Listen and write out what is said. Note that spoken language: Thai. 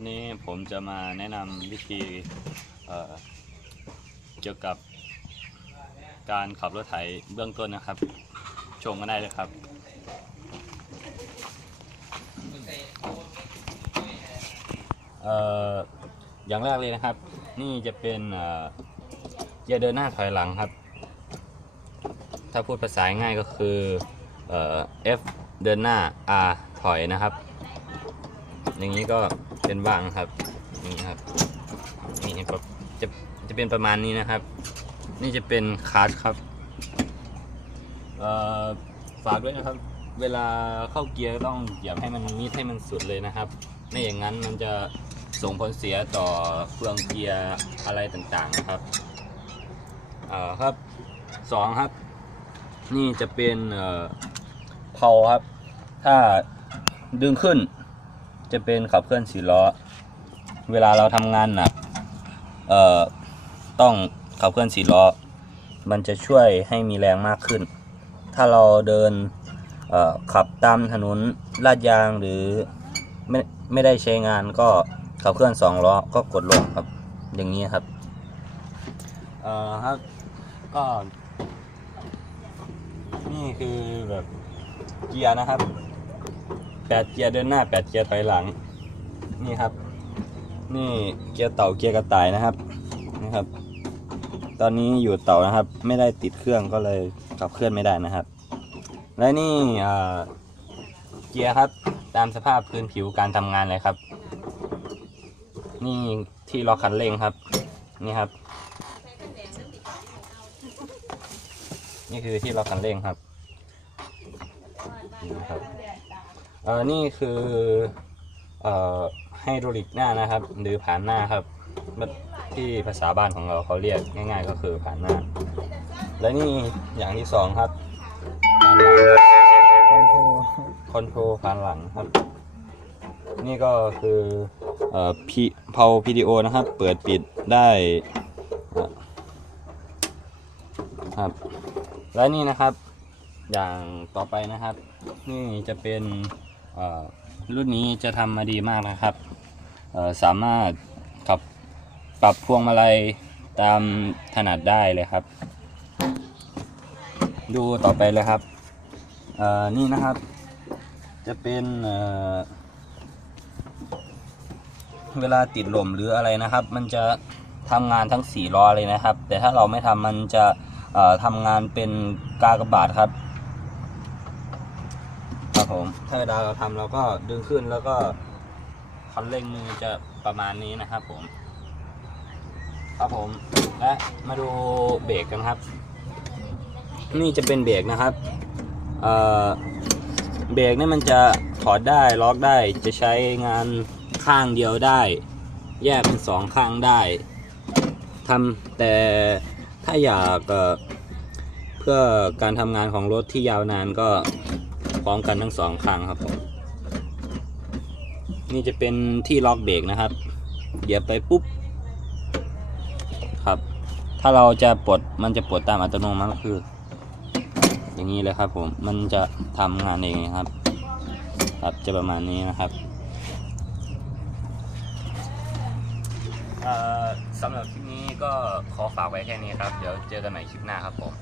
วันนี้ผมจะมาแนะนำวิธีเเกี่ยวกับการขับรถไถเบื้องต้นนะครับ ชมกันได้เลยครับเอ่ออย่างแรกเลยนะครับ นี่จะเป็นเอ่อเกียร์เดินหน้าถอยหลังครับ ถ้าพูดภาษาง่ายก็คือเอ่อ F เดินหน้า R ถอยนะครับ อย่างนี้ก็ เป็นบ้างครับนี้ครับนี่แบบจะจะเป็นประมาณนี้นะครับ นี่จะเป็นคาร์ดครับเอ่อฝากด้วยนะครับ เวลาเข้าเกียร์ต้องเหยียบให้มันมิดให้มันสุดเลยนะครับไม่อย่างนั้นมันจะส่งผลเสียต่อเฟืองเกียร์อะไรต่างๆนะครับเอ่อครับสองครับ นี่จะเป็นเอ่อเพาครับ ถ้าดึงขึ้น จะเป็นขับเคลื่อนสี่ล้อ เวลาเราทำงานหนักเอ่อต้องขับเคลื่อนสี่ล้อ มันจะช่วยให้มีแรงมากขึ้น ถ้าเราเดินเอ่อขับตามถนนลาดยางหรือไม่ไม่ได้ใช้งานก็ขับเคลื่อนสองล้อก็กดลงครับอย่างนี้ครับเอ่อครับก็นี่คือแบบเกียร์นะครับ แปดเกียร์เดินหน้าแปดเกียร์ถอยหลัง นี่ครับ นี่เกียร์เต่าเกียร์กระต่ายนะครับนี่ครับ ตอนนี้อยู่เต่านะครับ ไม่ได้ติดเครื่องก็เลยขับเคลื่อนไม่ได้นะครับ และนี่เกียร์ครับตามสภาพพื้นผิวการทำงานเลยครับ นี่ที่ล็อกคันเร่งครับ นี่ครับ นี่คือที่ล็อกคันเร่งครับนี่ครับ อ่อนี่คือเอ่อไฮดรอลิกหน้านะครับ หรือผ่านหน้าครับ ที่ภาษาบ้านของเราเขาเรียกง่าย ๆ ก็คือผ่านหน้า และนี่อย่างที่สองครับผ่านหลังครับคอนโทรผ่านหลังครับ นี่ก็คือเอ่อพีเพาพีดีโอนะครับ เปิดปิดได้ครับและนี่นะครับอย่างต่อไปนะครับ นี่จะเป็น รุ่นนี้จะทำมาดีมากนะครับ สามารถขับปรับพวงมาลัยตามถนัดได้เลยครับ ดูต่อไปเลยครับนี่นะครับ จะเป็นเเวลาติดลมหรืออะไรนะครับ มันจะทำงานทั้ง4ล้อเลยนะครับ แต่ถ้าเราไม่ทำมันจะทำงานเป็นกากบาทครับ ผม ถ้าเวลาเราทำเราก็ดึงขึ้นแล้วก็คันเร่งมือจะประมาณนี้นะครับผม ครับผม และมาดูเบรกกันครับ นี่จะเป็นเบรกนะครับ เอ่อ เบรกนี่มันจะถอดได้ล็อกได้ จะใช้งานข้างเดียวได้ แยกเป็นสองข้างได้ทำแต่ถ้าอยากเพื่อการทำงานของรถที่ยาวนานก็ พร้อมกันทั้งสองข้างครับผมนี่จะเป็นที่ล็อกเบรกนะครับ เหยียบไปปุ๊บ ครับ ถ้าเราจะปลดมันจะปลดตามอัตโนมัติคือ อย่างนี้เลยครับผม มันจะทำงานเองครับ ครับจะประมาณนี้นะครับสำหรับคลิปนี้ก็ขอฝากไว้แค่นี้ครับ เดี๋ยวเจอกันใหม่คลิปหน้าครับผม